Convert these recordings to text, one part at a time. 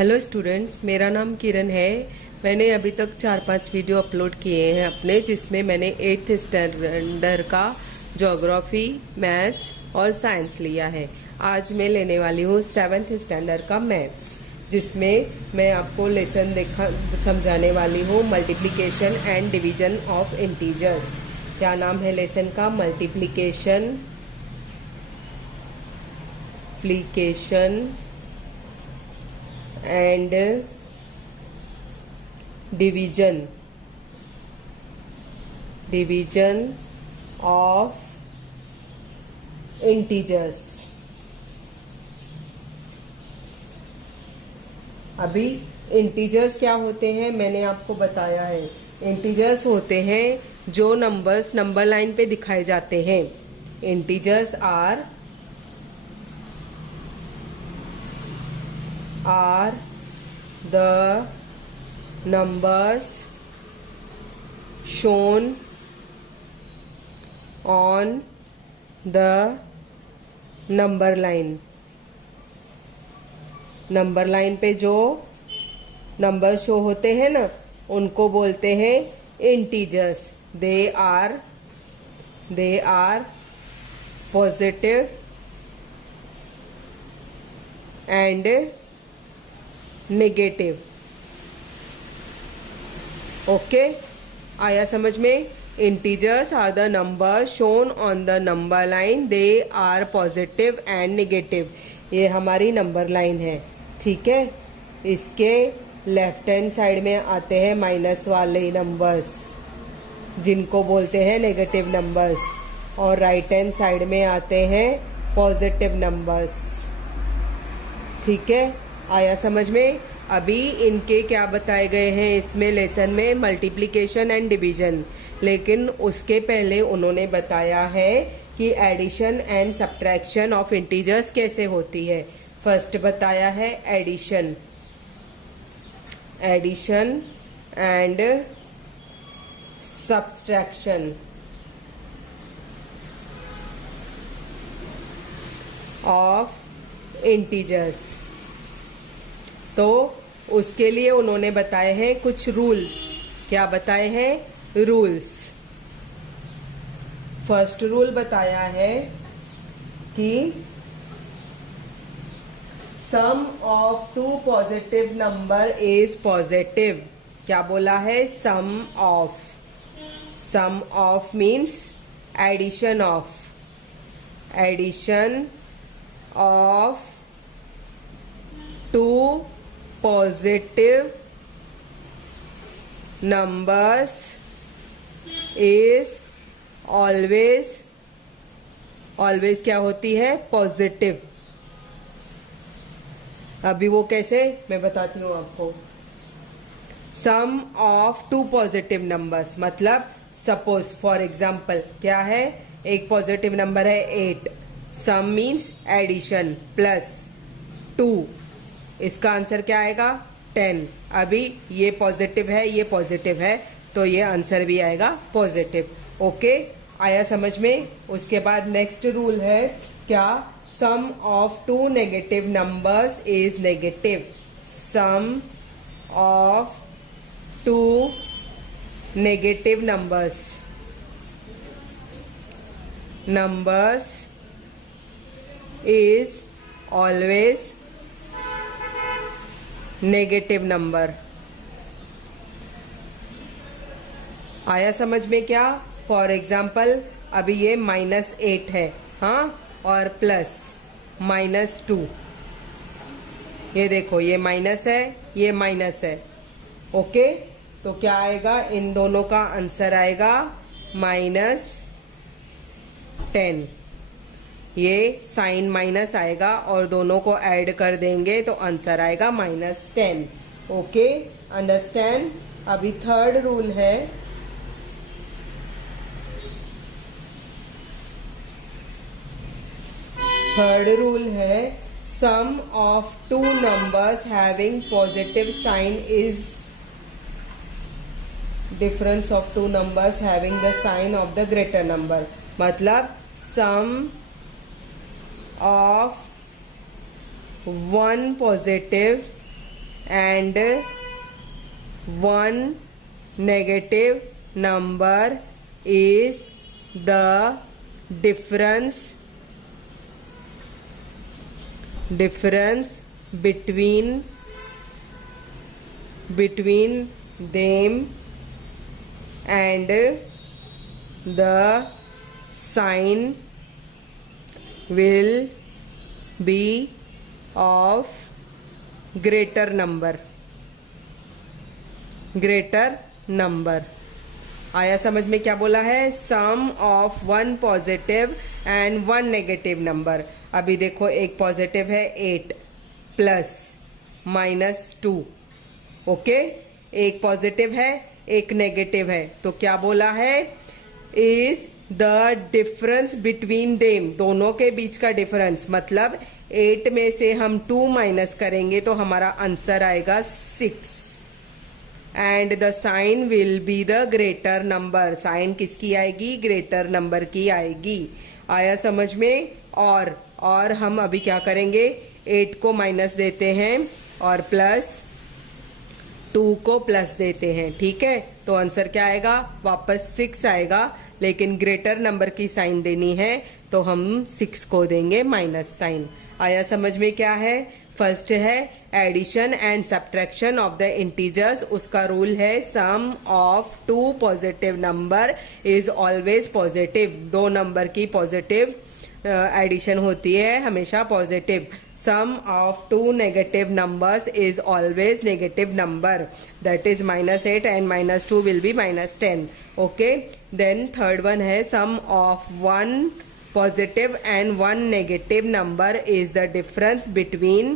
Hello students, मेरा नाम किरण है। मैंने अभी तक 4-5 वीडियो अपलोड किए हैं अपने, जिसमें मैंने 8th स्टैंडर्ड का ज्योग्राफी, मैथ्स और साइंस लिया है। आज मैं लेने वाली हूँ 7th स्टैंडर्ड का मैथ्स, जिसमें मैं आपको लेसन समझाने वाली हूँ multiplication and division of integers. क्या नाम है लेसन का? Multiplication and division of integers. अभी इंटीजर्स क्या होते हैं मैंने आपको बताया है। इंटीजर्स होते हैं जो नंबर्स नंबर लाइन पे दिखाए जाते हैं। Integers are the numbers shown on the number line। Number line पे जो नंबर शो होते हैं ना, उनको बोलते हैं integers. They are positive and negative. Okay, आया समझ में? Integers are the number shown on the number line, they are positive and negative. ये हमारी नंबर लाइन है, ठीक है। इसके लेफ्ट हैंड साइड में आते हैं माइनस वाले नंबर्स, जिनको बोलते हैं नेगेटिव नंबर्स, और राइट हैंड साइड में आते हैं पॉजिटिव नंबर्स, ठीक है। आया समझ में? अभी इनके क्या बताए गए हैं इसमें लेसन में? Multiplication and division. लेकिन उसके पहले उन्होंने बताया है कि addition and subtraction of integers कैसे होती है। फर्स्ट बताया है addition and subtraction of integers. तो उसके लिए उन्होंने बताए हैं कुछ रूल्स। क्या बताए हैं? रूल्स। फर्स्ट रूल बताया है कि sum of two positive number is positive. क्या बोला है? Sum of means addition of two positive numbers is always क्या होती है? पॉजिटिव। अभी वो कैसे, मैं बताती हूँ आपको। सम ऑफ टू पॉजिटिव नंबर्स मतलब सपोज फॉर एग्जाम्पल क्या है? एक पॉजिटिव नंबर है 8। सम मीन्स एडिशन प्लस 2, इसका आंसर क्या आएगा? 10। अभी ये पॉजिटिव है, ये पॉजिटिव है, तो ये आंसर भी आएगा पॉजिटिव। ओके, आया समझ में? उसके बाद नेक्स्ट रूल है क्या? Sum of two negative numbers is negative. Sum of two negative numbers is always negative number. आया समझ में क्या? फॉर एग्जाम्पल अभी ये -8 है, हाँ, और प्लस -2। ये देखो, ये माइनस है, ये माइनस है। ओके, तो क्या आएगा? इन दोनों का आंसर आएगा -10। ये साइन माइनस आएगा और दोनों को ऐड कर देंगे तो आंसर आएगा -10। Okay, understand? अभी थर्ड रूल है sum of two numbers having positive sign is difference of two numbers having the sign of the greater number. मतलब sum of one positive and one negative number is the difference between them, and the sign will be of greater number. आया समझ में क्या बोला है? Sum of one positive and one negative number. अभी देखो एक पॉजिटिव है 8 प्लस -2. ओके, एक पॉजिटिव है एक नेगेटिव है, तो क्या बोला है? Is the difference between them, दोनों के बीच का डिफरेंस. मतलब 8 में से हम 2 माइनस करेंगे तो हमारा आंसर आएगा 6. And the sign will be the greater number. Sign किसकी आएगी? ग्रेटर नंबर की आएगी. आया समझ में? और हम अभी क्या करेंगे? 8 को माइनस देते हैं और प्लस 2 को प्लस देते हैं. ठीक है, तो आंसर क्या आएगा? वापस 6 आएगा, लेकिन ग्रेटर नंबर की साइन देनी है तो हम 6 को देंगे माइनस साइन. आया समझ में क्या है? फर्स्ट है addition and subtraction of the integers. उसका रूल है sum of 2 positive number is always positive. 2 number की पॉजिटिव एडिशन होती है हमेशा positive. Sum of 2 negative numbers is always negative number. That is -8 and -2 will be -10. Okay, then third one है sum of 1 positive and 1 negative number is the difference between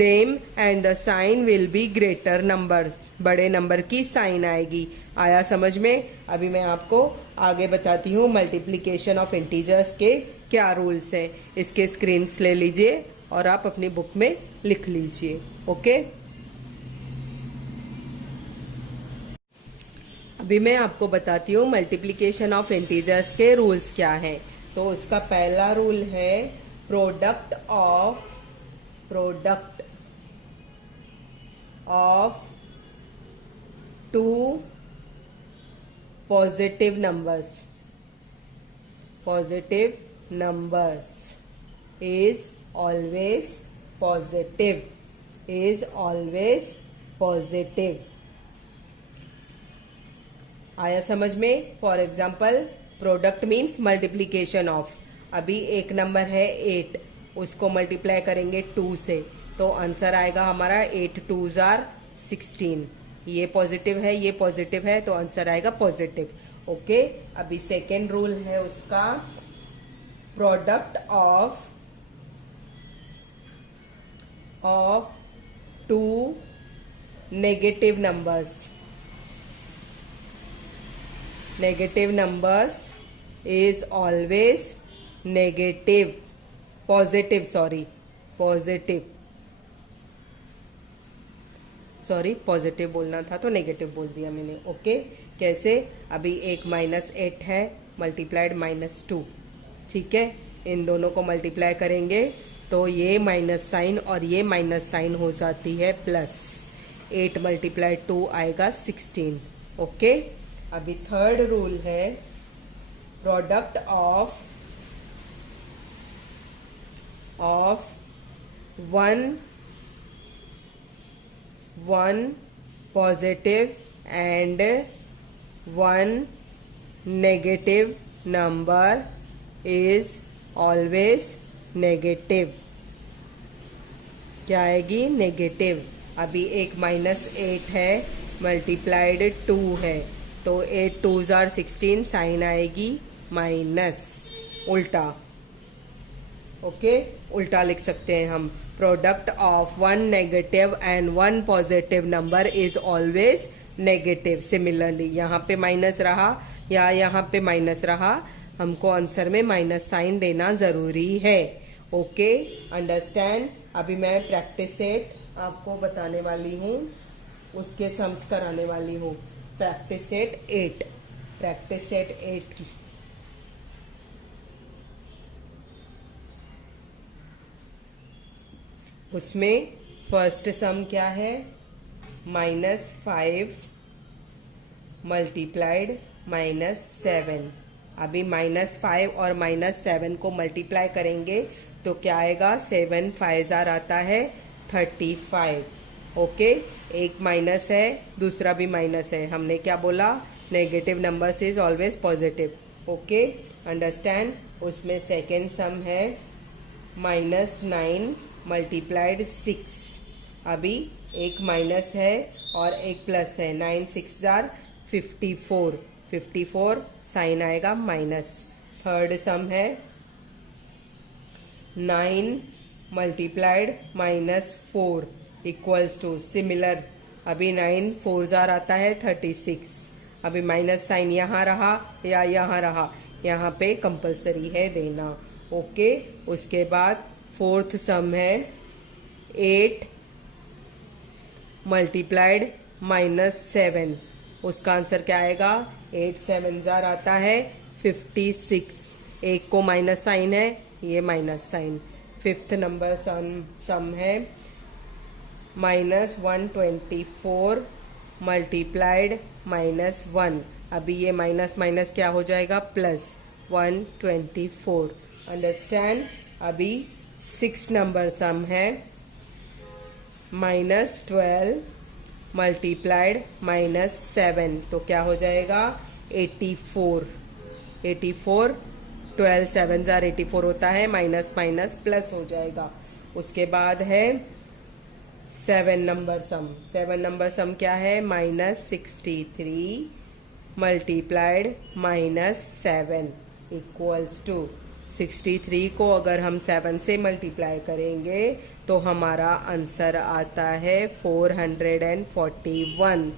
them and the sign will be greater number. बड़े number की sign आएगी. आया समझ में? अभी मैं आपको आगे बताती हूँ मल्टीप्लिकेशन ऑफ इंटीजर्स के क्या रूल्स हैं. इसके स्क्रीन्स ले लीजिए और आप अपनी बुक में लिख लीजिए. ओके, अभी मैं आपको बताती हूँ मल्टीप्लिकेशन ऑफ इंटीजर्स के रूल्स क्या हैं. तो उसका पहला रूल है product of 2 positive numbers is always positive. आया समझ में? For example product means multiplication of. अभी एक नंबर है 8, उसको मल्टीप्लाई करेंगे 2 से तो आंसर आएगा हमारा 8 2s are 16. ये पॉजिटिव है ये पॉजिटिव है तो आंसर आएगा पॉजिटिव. ओके, अभी सेकेंड रूल है उसका product of 2 negative numbers is always positive. Positive बोलना था तो नेगेटिव बोल दिया मैंने. ओके, कैसे? अभी एक -8 है मल्टीप्लाइड -2. ठीक है, इन दोनों को मल्टीप्लाई करेंगे तो ये माइनस साइन और ये माइनस साइन हो जाती है प्लस. 8 × 2 आएगा 16. ओके, अभी थर्ड रूल है product of 1 positive and 1 negative number is always negative. क्या आएगी? नेगेटिव. अभी एक -8 है मल्टीप्लाइड 2 है तो 8 2s are 16, साइन आएगी माइनस, उल्टा. ओके, उल्टा लिख सकते हैं हम. Product of 1 negative and 1 positive number is always negative. Similarly यहाँ पे माइनस रहा या यहाँ पे माइनस रहा, हमको आंसर में माइनस साइन देना ज़रूरी है. Okay, understand? अभी मैं प्रैक्टिस सेट आपको बताने वाली हूँ, उसके सम्स कराने वाली हूँ. Practice set 8. उसमें फर्स्ट सम क्या है, -5 मल्टीप्लाइड -7। अभी -5 और -7 को मल्टीप्लाई करेंगे तो क्या आएगा, 7 5 आता है 35। ओके, एक माइनस है, दूसरा भी माइनस है। हमने क्या बोला, negative numbers is always positive. Okay, understand. उसमें सेकेंड सम है -9 मल्टीप्लाइड 6। अभी एक माइनस है और एक प्लस है, 9 6 54। 54 साइन आएगा माइनस। थर्ड सम है 9 मल्टीप्लाइड -4 इक्वल्स टू सिमिलर। अभी 9 4 आता है 36। अभी माइनस साइन यहाँ रहा या यहाँ रहा, यहाँ पे कंपलसरी है देना। ओके, उसके बाद फोर्थ सम है 8 मल्टीप्लाइड -7। उसका आंसर क्या आएगा, 8 7 आता है 56। एक को माइनस साइन है, ये माइनस साइन। फिफ्थ नंबर सम है -124 मल्टीप्लाइड -1। अभी ये माइनस माइनस क्या हो जाएगा, प्लस 124। अंडरस्टैंड। अभी 6 नंबर सम है -12 मल्टीप्लाइड -7। तो क्या हो जाएगा, 84। 84 12 7 84 होता है, माइनस माइनस प्लस हो जाएगा। उसके बाद है 7 नंबर सम। 7 नंबर सम क्या है, -63 मल्टीप्लाइड -7 इक्वल्स टू 63 को अगर हम 7 से मल्टीप्लाई करेंगे तो हमारा आंसर आता है 441।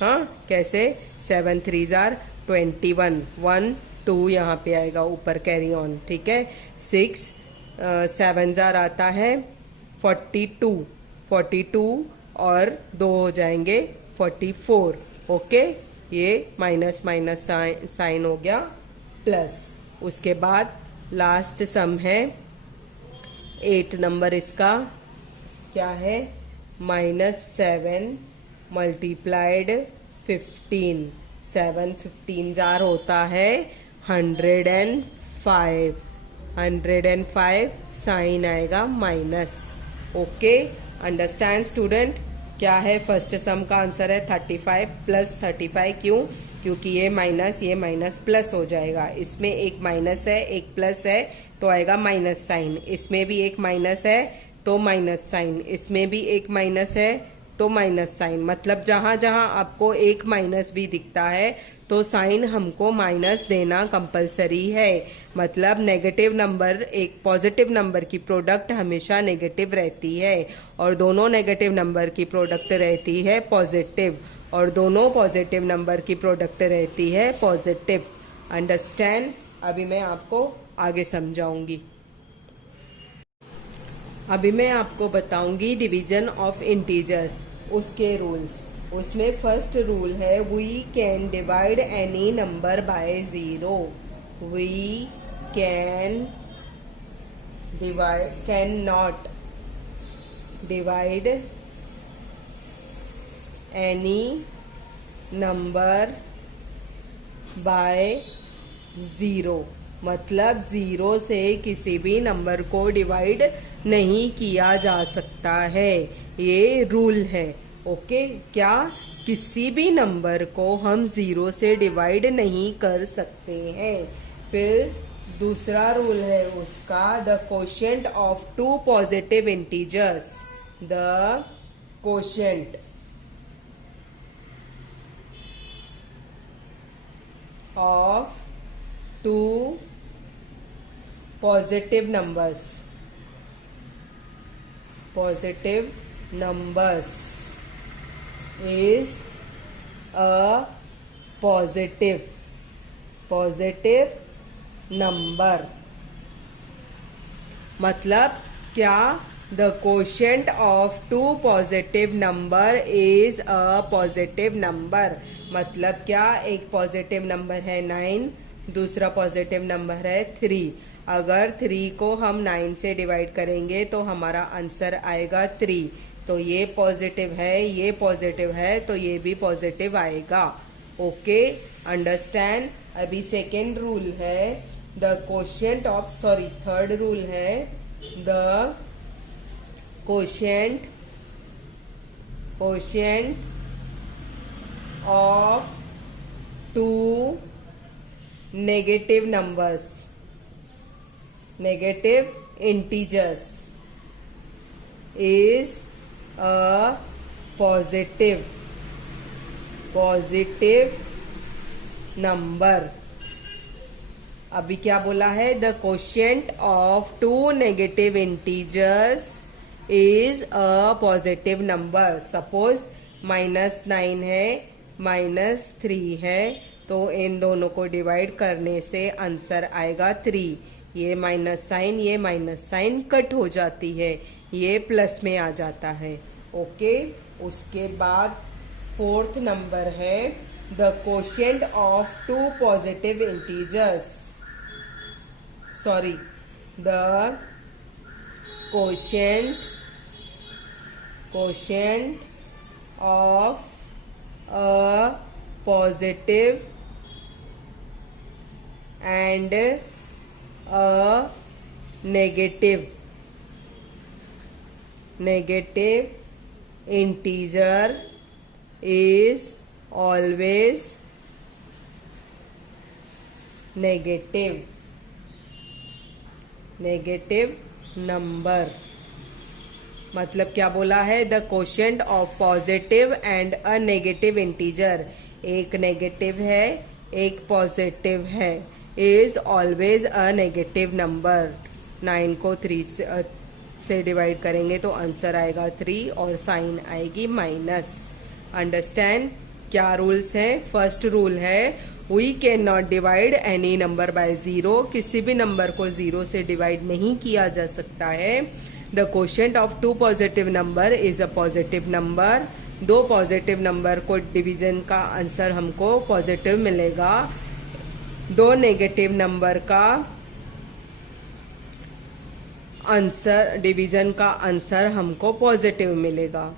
हाँ, कैसे, 7 3 21, 1 2 यहाँ पे आएगा ऊपर, कैरी ऑन। ठीक है, 6 7 आता है 42। 42 और 2 हो जाएंगे 44। ओके, ये माइनस माइनस साइन हो गया प्लस। उसके बाद लास्ट सम है 8 नंबर। इसका क्या है, -7 मल्टीप्लाइड 15। 7 15 होता है 105। 105 साइन आएगा माइनस। Okay, understand student. क्या है, फर्स्ट सम का आंसर है 35 + 35। क्यों, क्योंकि ये माइनस प्लस हो जाएगा। इसमें एक माइनस है, एक प्लस है, तो आएगा माइनस साइन। इसमें भी एक माइनस है तो माइनस साइन, इसमें भी एक माइनस है तो माइनस साइन। मतलब जहाँ जहाँ आपको एक माइनस भी दिखता है तो साइन हमको माइनस देना कंपलसरी है। मतलब नेगेटिव नंबर, एक पॉजिटिव नंबर की प्रोडक्ट हमेशा नेगेटिव रहती है और दोनों नेगेटिव नंबर की प्रोडक्ट रहती है पॉजिटिव, और दोनों पॉजिटिव नंबर की प्रोडक्ट रहती है पॉजिटिव। अंडरस्टैंड। अभी मैं आपको आगे समझाऊंगी। अभी मैं आपको बताऊंगी डिवीजन ऑफ इंटीजर्स, उसके रूल्स। उसमें फर्स्ट रूल है, we can divide any number by 0। We can not divide any number by 0। मतलब 0 से किसी भी नंबर को डिवाइड नहीं किया जा सकता है, ये रूल है। ओके, क्या, किसी भी नंबर को हम 0 से डिवाइड नहीं कर सकते हैं। फिर दूसरा रूल है उसका, the quotient of 2 positive integers. The quotient of 2 positive numbers is a positive number। मतलब क्या, the quotient of 2 positive number is a positive number. मतलब क्या, एक पॉजिटिव नंबर है 9, दूसरा पॉजिटिव नंबर है 3। अगर 3 को हम 9 से डिवाइड करेंगे तो हमारा आंसर आएगा 3। तो ये पॉजिटिव है, ये पॉजिटिव है, तो ये भी पॉजिटिव आएगा। Okay, understand. अभी सेकेंड रूल है the quotient of, sorry third rule है the quotient of two negative numbers, negative integers is a positive number। अभी क्या बोला है? The quotient of two negative integers is a positive number. Suppose -9 है, -3 है, तो इन दोनों को डिवाइड करने से आंसर आएगा 3। ये माइनस साइन, ये माइनस साइन कट हो जाती है, ये प्लस में आ जाता है। ओके, उसके बाद फोर्थ नंबर है the quotient of two positive integers, sorry the quotient of a positive and a negative integer is always negative number। मतलब क्या बोला है? The quotient of positive and a negative integer, एक negative है एक positive है, is always a negative number. 9 को 3 से डिवाइड करेंगे तो आंसर आएगा 3 और साइन आएगी माइनस। अंडरस्टैंड? क्या रूल्स हैं? फर्स्ट रूल है we can not divide any number by 0, किसी भी नंबर को 0 से डिवाइड नहीं किया जा सकता है। The quotient of two positive number is a positive number. दो पॉजिटिव नंबर को डिवीजन का आंसर हमको पॉजिटिव मिलेगा, दो नेगेटिव नंबर का आंसर, डिवीजन का आंसर हमको पॉजिटिव मिलेगा।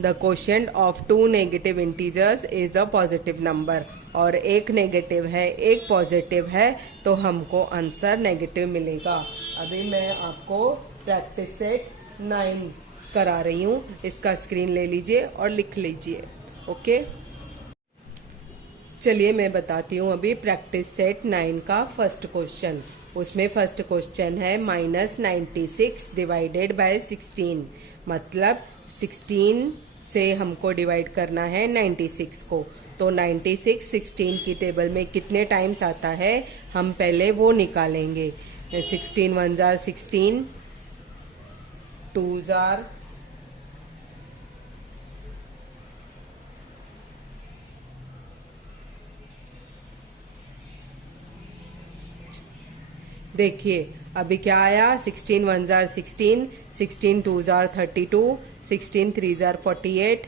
The quotient of two negative integers is a positive number, और एक नेगेटिव है एक पॉजिटिव है तो हमको आंसर नेगेटिव मिलेगा। अभी मैं आपको प्रैक्टिस सेट 9 करा रही हूँ, इसका स्क्रीन ले लीजिए और लिख लीजिए। ओके, चलिए मैं बताती हूँ अभी प्रैक्टिस सेट 9 का फर्स्ट क्वेश्चन। उसमें फर्स्ट क्वेश्चन है -96 डिवाइडेड बाय 16। मतलब 16 से हमको डिवाइड करना है 96 को, तो 96 16 की टेबल में कितने टाइम्स आता है हम पहले वो निकालेंगे। 16 1 जार 16, 2 जार देखिए अभी क्या आया, 16 1 jar 16, 16 2 jar 32, 16 3 jar 48,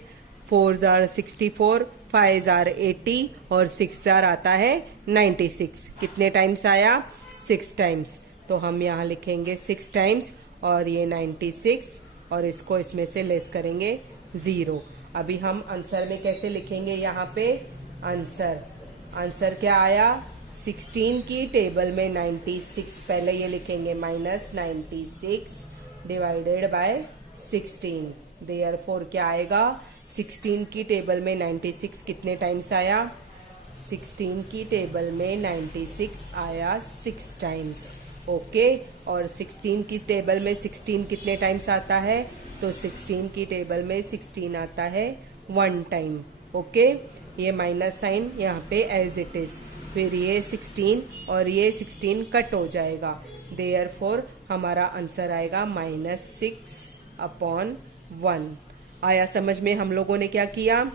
4 jar 64, 5 jar 80 और 6 जार आता है 96। कितने टाइम्स आया? 6 टाइम्स। तो हम यहाँ लिखेंगे 6 टाइम्स और ये 96 और इसको इसमें से लेस करेंगे 0। अभी हम आंसर में कैसे लिखेंगे? यहाँ पे आंसर क्या आया? 16 की टेबल में 96 पहले ये लिखेंगे -96 डिवाइडेड बाय 16। देयरफॉर क्या आएगा? 16 की टेबल में 96 कितने टाइम्स आया? 16 की टेबल में 96 आया 6 टाइम्स। ओके, और 16 की टेबल में 16 कितने टाइम्स आता है? तो 16 की टेबल में 16 आता है 1 टाइम। ओके, ये माइनस साइन यहाँ पे एज इट इज, फिर ये 16 और ये 16 कट हो जाएगा। देयरफॉर हमारा आंसर आएगा -6/1। आया समझ में? हम लोगों ने क्या किया?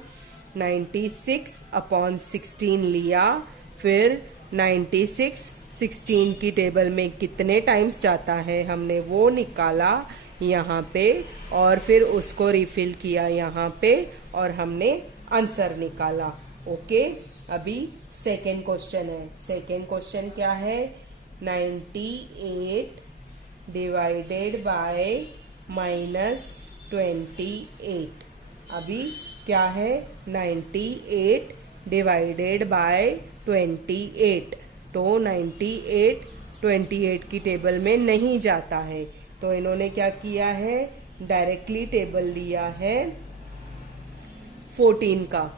96/16 लिया, फिर 96 16 की टेबल में कितने टाइम्स जाता है हमने वो निकाला यहाँ पे, और फिर उसको रिफिल किया यहाँ पे और हमने आंसर निकाला। ओके, अभी सेकेंड क्वेश्चन है। सेकेंड क्वेश्चन क्या है? 98 डिवाइडेड बाय 28। अभी क्या है, 98 डिवाइडेड बाय 28, तो 98 28 की टेबल में नहीं जाता है, तो इन्होंने क्या किया है, डायरेक्टली टेबल लिया है 14 का।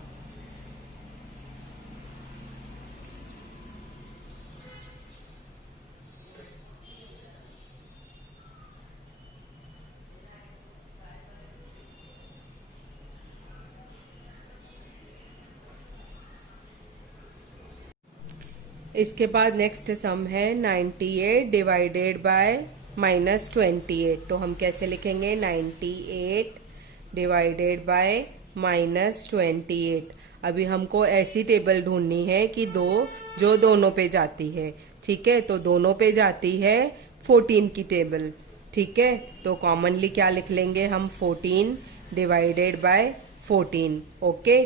इसके बाद नेक्स्ट सम है 98 डिवाइडेड बाय -28, तो हम कैसे लिखेंगे, 98 डिवाइडेड बाय -28। अभी हमको ऐसी टेबल ढूंढनी है कि जो दोनों पे जाती है, ठीक है, तो दोनों पे जाती है 14 की टेबल, ठीक है, तो कॉमनली क्या लिख लेंगे हम, 14 divided by 14, okay,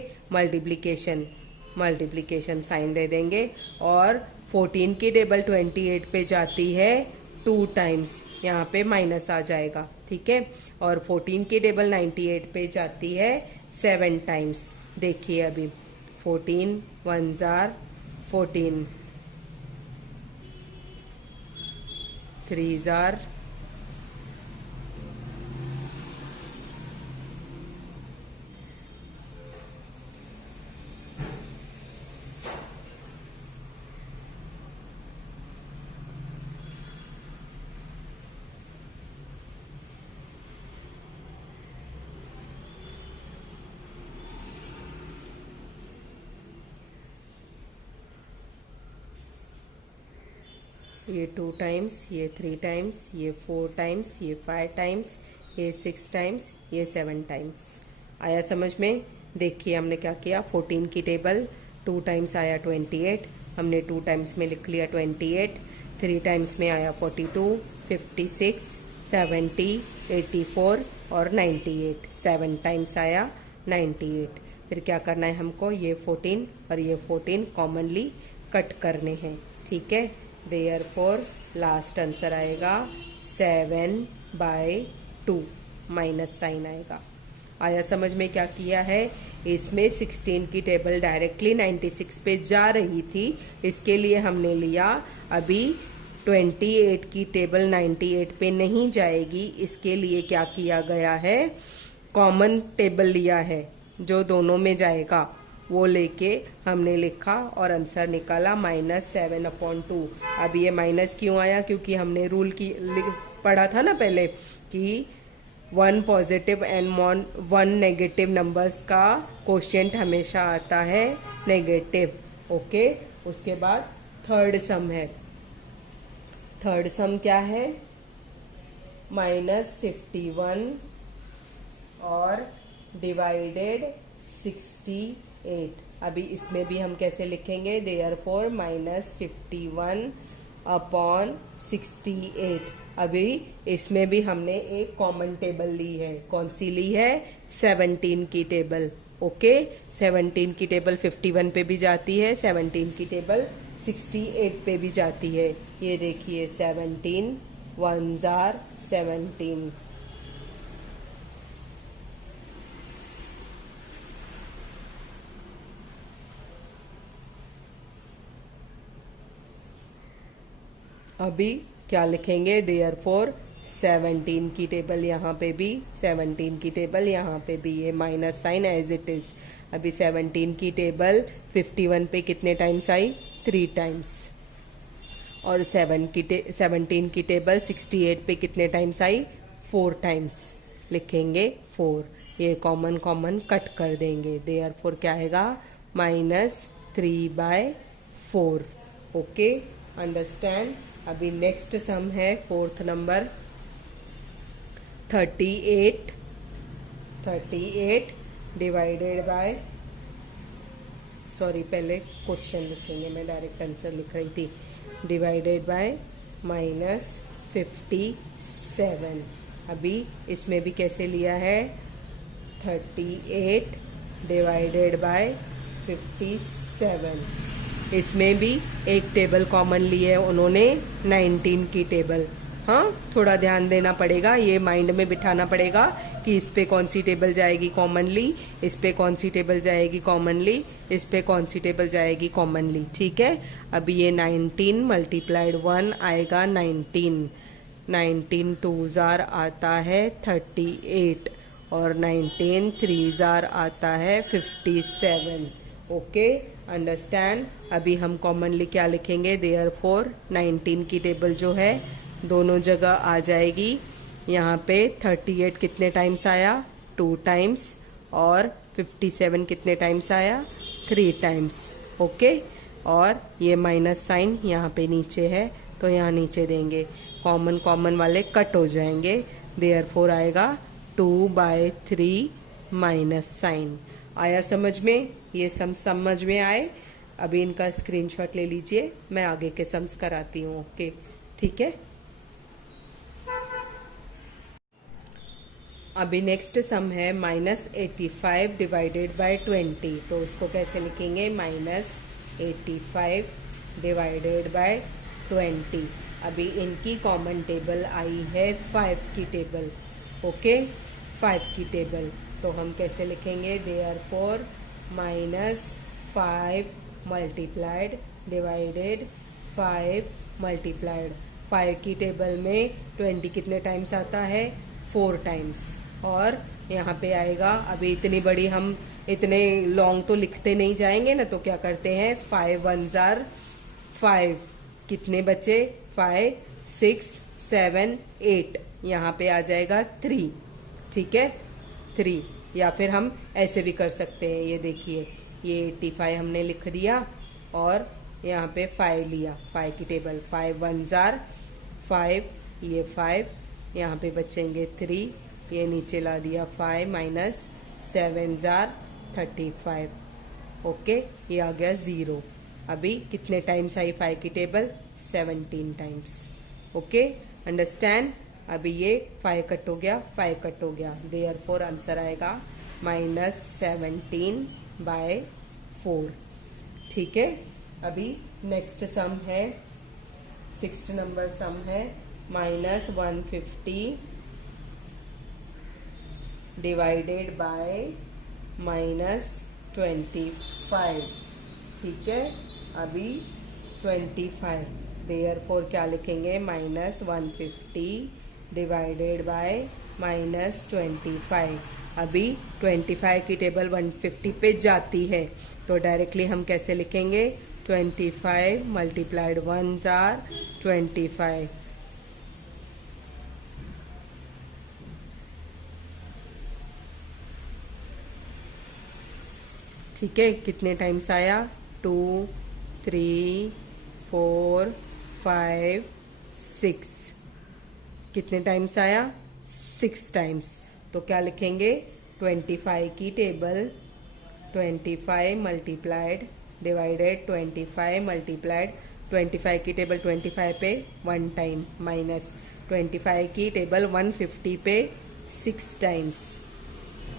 multiplication sign दे देंगे, और 14 की टेबल 28 पे जाती है 2 टाइम्स, यहाँ पे माइनस आ जाएगा, ठीक है, और 14 की टेबल 98 पे जाती है 7 टाइम्स। देखिए अभी 14 1s are 14, 3s are 2 times, ये 3 टाइम्स, ये 4 टाइम्स, ये 5 टाइम्स, ये 6 टाइम्स, ये 7 टाइम्स। आया समझ में? देखिए हमने क्या किया, 14 की टेबल 2 टाइम्स आया 28, हमने 2 टाइम्स में लिख लिया 28, 3 टाइम्स में आया 42, 56, 70, 84 और 98, 7 टाइम्स आया 98। फिर क्या करना है हमको, ये 14 और ये 14 कॉमनली कट करने हैं, ठीक है, देयरफॉर लास्ट आंसर आएगा 7/2, माइनस साइन आएगा। आया समझ में क्या किया है, इसमें 16 की टेबल डायरेक्टली 96 पे जा रही थी, इसके लिए हमने लिया, अभी 28 की टेबल 98 पे नहीं जाएगी, इसके लिए क्या किया गया है, कॉमन टेबल लिया है जो दोनों में जाएगा, वो लेके हमने लिखा और आंसर निकाला -7/2। अब ये माइनस क्यों आया, क्योंकि हमने रूल की पढ़ा था ना पहले कि 1 पॉजिटिव एंड 1 नेगेटिव नंबर्स का कोशेंट हमेशा आता है नेगेटिव, ओके। उसके बाद थर्ड सम है, थर्ड सम क्या है, -51 और डिवाइडेड 68। अभी इसमें भी हम कैसे लिखेंगे, देयरफॉर -51/68। अभी इसमें भी हमने एक कॉमन टेबल ली है, कौन सी ली है, 17 की टेबल, ओके। 17 की टेबल 51 पे भी जाती है, 17 की टेबल 68 पे भी जाती है। ये देखिए 17 1s are 17। अभी क्या लिखेंगे, देयरफॉर 17 की टेबल यहाँ पे भी, 17 की टेबल यहाँ पे भी, ये minus sign as it is. अभी 17 की टेबल 51 पे कितने टाइम्स आई, 3 टाइम्स, और 17 की टेबल 68 पे कितने टाइम्स आई, 4 टाइम्स, लिखेंगे 4, ये कॉमन कट कर देंगे, देयरफॉर क्या आएगा, -3/4, ओके, अंडरस्टैंड। अभी नेक्स्ट सम है 4th number, 38 divided by, sorry पहले क्वेश्चन लिखेंगे, मैं डायरेक्ट आंसर लिख रही थी, डिवाइडेड बाय -57। अभी इसमें भी कैसे लिया है, 38 डिवाइडेड बाय 57। इसमें भी एक टेबल कॉमन ली है उन्होंने, 19 की टेबल, हाँ, थोड़ा ध्यान देना पड़ेगा, ये माइंड में बिठाना पड़ेगा कि इस पे कौन सी टेबल जाएगी कॉमनली, इस पे कौन सी टेबल जाएगी कॉमनली, इस पे कौन सी टेबल जाएगी कॉमनली। ठीक है, अभी ये 19 मल्टीप्लाइड 1 आएगा 19, 19 टू जार आता है 38 और 19 थ्री जार आता है 57। Okay, understand. अभी हम कॉमनली क्या लिखेंगे, देयरफॉर 19 की टेबल जो है दोनों जगह आ जाएगी। यहाँ पे 38 कितने टाइम्स आया, 2 टाइम्स, और 57 कितने टाइम्स आया, 3 टाइम्स। ओके, और ये माइनस साइन यहाँ पे नीचे है तो यहाँ नीचे देंगे, कॉमन कॉमन वाले कट हो जाएंगे, देयरफॉर आएगा 2/3 माइनस साइन। आया समझ में, ये सम समझ में आए। अभी इनका स्क्रीनशॉट ले लीजिए, मैं आगे के सम्स कराती हूँ। ओके, ठीक है। अभी नेक्स्ट सम है -85 डिवाइडेड बाय 20, तो उसको कैसे लिखेंगे, -85 डिवाइडेड बाय 20। अभी इनकी कॉमन टेबल आई है 5 की टेबल। ओके, 5 की टेबल, तो हम कैसे लिखेंगे, देयरफॉर -5 मल्टीप्लाइड डिवाइडेड 5 मल्टीप्लाइड। 5 की टेबल में 20 कितने टाइम्स आता है, 4 टाइम्स, और यहाँ पे आएगा। अभी इतनी बड़ी हम इतने लॉन्ग तो लिखते नहीं जाएंगे ना, तो क्या करते हैं, 5 1 जार 5, कितने बचे, 5 6 7 8, यहाँ पे आ जाएगा 3। ठीक है, 3, या फिर हम ऐसे भी कर सकते हैं, ये देखिए, ये 85 हमने लिख दिया और यहाँ पे 5 लिया, 5 की टेबल, 5 1 जार 5, ये 5, यहाँ पे बचेंगे 3, ये नीचे ला दिया 5 माइनस 7 जार 35। ओके, ये आ गया 0। अभी कितने टाइम्स आई 5 की टेबल, 17 टाइम्स। Okay, understand. अभी ये 5 कट हो गया, 5 कट हो गया, देयरफॉर आंसर आएगा -17/4। ठीक है, अभी नेक्स्ट सम है, 6th नंबर सम है -150 डिवाइडेड बाय -25। ठीक है, अभी 25, देयरफॉर क्या लिखेंगे, -150 डिवाइडेड बाय -25। अभी 25 की टेबल 150 पे जाती है, तो डायरेक्टली हम कैसे लिखेंगे, 25 मल्टीप्लाइड 1 जार 25। ठीक है, कितने टाइम्स आया, 2 3 4 5 6, कितने टाइम्स आया, 6 टाइम्स। तो क्या लिखेंगे, 25 की टेबल 25 मल्टीप्लाइड डिवाइडेड 25 मल्टीप्लाइड, 25 की टेबल 25 पे 1 टाइम माइनस 25 की टेबल 150 पे 6 टाइम्स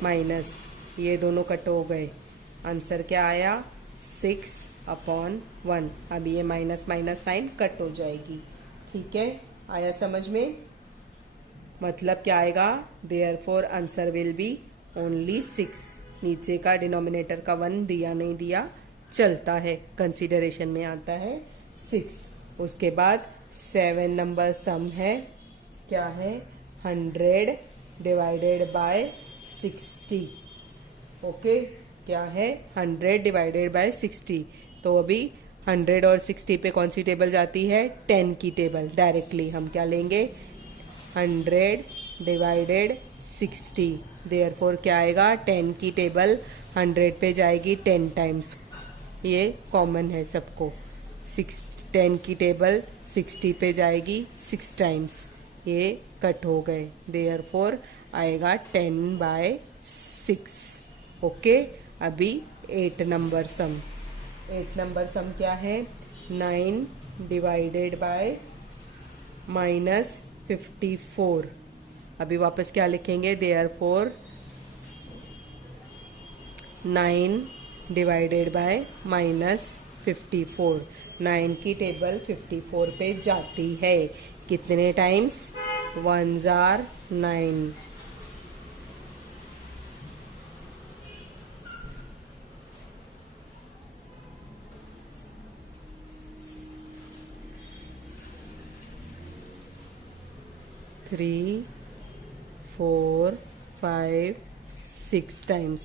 माइनस, ये दोनों कट हो गए, आंसर क्या आया, 6/1। अभी ये माइनस माइनस साइन कट हो जाएगी। ठीक है, आया समझ में, मतलब क्या आएगा, therefore answer will be only 6। नीचे का डिनोमिनेटर का 1 दिया नहीं दिया चलता है, कंसीडरेशन में आता है 6। उसके बाद 7 नंबर सम है, क्या है, 100 डिवाइडेड बाय 60। ओके, क्या है, 100 डिवाइडेड बाय 60। तो अभी 100 और 60 पे कौन सी टेबल जाती है, 10 की टेबल। डायरेक्टली हम क्या लेंगे, 100 डिवाइडेड 60, देयरफॉर क्या आएगा, 10 की टेबल 100 पे जाएगी 10 टाइम्स, ये कॉमन है सबको। 10 की टेबल 60 पे जाएगी 6 टाइम्स, ये कट हो गए, देयरफॉर आएगा 10/6। ओके, अभी 8 नंबर सम। 8 नंबर सम क्या है, 9 डिवाइडेड बाय -54। अभी वापस क्या लिखेंगे, देयरफॉर 9 डिवाइडेड बाय -54। 9 की टेबल 54 पे जाती है, कितने टाइम्स? 1s are 9. 3, 4, 5, 6 टाइम्स.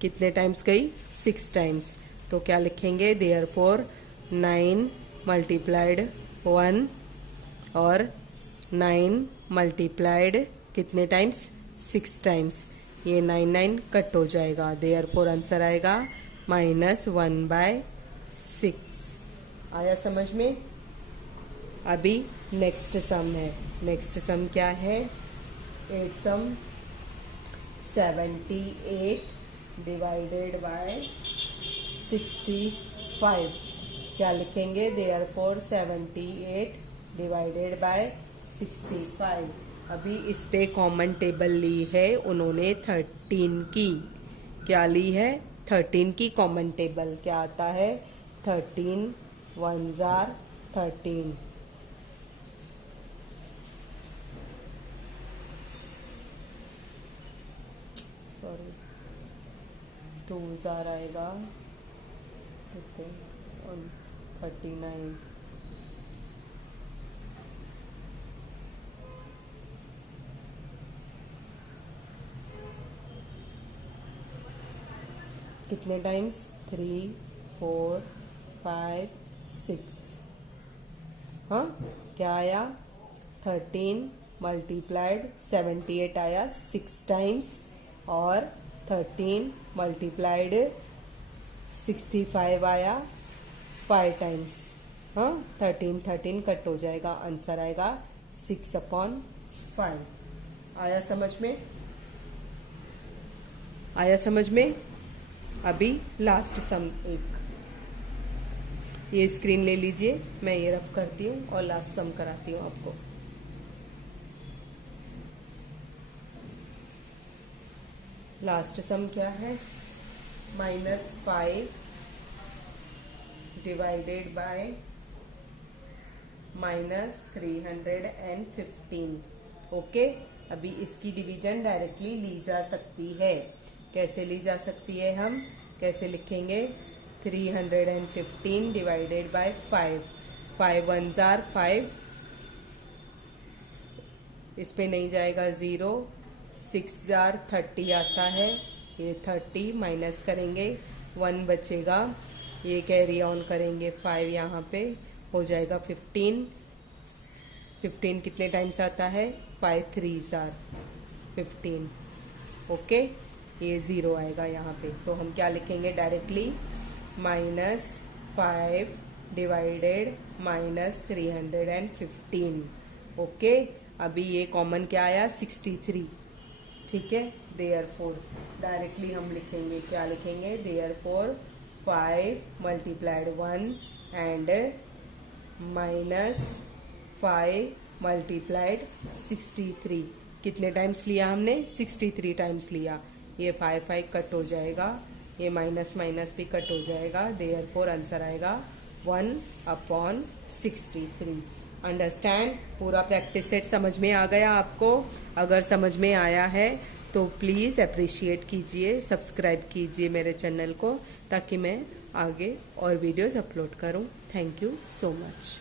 कितने टाइम्स गई? 6 टाइम्स. तो क्या लिखेंगे? देयरफॉर 9 मल्टीप्लाइड 1 और 9 मल्टीप्लाइड कितने टाइम्स? 6 टाइम्स. ये 9 कट हो जाएगा. देयरफॉर आंसर आएगा -1/6. आया समझ में? अभी नेक्स्ट सम है. नेक्स्ट सम क्या है? 8 सम 78 डिवाइडेड बाय 65. क्या लिखेंगे? Therefore 78 divided by 65. अभी इस पे कॉमन टेबल ली है उन्होंने 13 की. क्या ली है? 13 की कॉमन टेबल. क्या आता है? 13 1s are 13. Sorry 2s are आएगा 39. कितने टाइम्स? 3, 4, 5, 6. हाँ, क्या आया? 13 मल्टीप्लाइड 78 आया 6 टाइम्स और 13 मल्टीप्लाइड 65 आया 5 टाइम्स. हाँ, 13 कट हो जाएगा. आंसर आएगा 6/5. आया समझ में? आया समझ में? अभी लास्ट सम एक. ये स्क्रीन ले लीजिए, मैं ये रफ करती हूँ और लास्ट सम कराती हूँ आपको. लास्ट सम क्या है? -5 डिवाइडेड बाय -315. ओके. अभी इसकी डिवीजन डायरेक्टली ली जा सकती है. कैसे ली जा सकती है? हम कैसे लिखेंगे? 315 डिवाइडेड बाय 5. 5 1s are 5. इस पे नहीं जाएगा 0. 6 जार 30 आता है. ये 30 माइनस करेंगे 1 बचेगा. ये कैरी ऑन करेंगे 5 यहाँ पे हो जाएगा 15. 15 कितने टाइम्स आता है? 5 3s are 15. ओके. ये 0 आएगा यहाँ पे. तो हम क्या लिखेंगे डायरेक्टली? -5 डिवाइडेड -315. ओके. अभी ये कॉमन क्या आया? 63. ठीक है. देयरफॉर डायरेक्टली हम लिखेंगे. क्या लिखेंगे? Therefore 5 multiplied 1 and -5 multiplied 63. कितने टाइम्स लिया हमने? 63 टाइम्स लिया. ये 5 कट हो जाएगा. ये माइनस भी कट हो जाएगा. देयरफॉर आंसर आएगा 1/63. अंडरस्टैंड? पूरा प्रैक्टिस सेट समझ में आ गया आपको? अगर समझ में आया है तो प्लीज़ अप्रिशिएट कीजिए, सब्सक्राइब कीजिए मेरे चैनल को ताकि मैं आगे और वीडियोस अपलोड करूं. Thank you so much.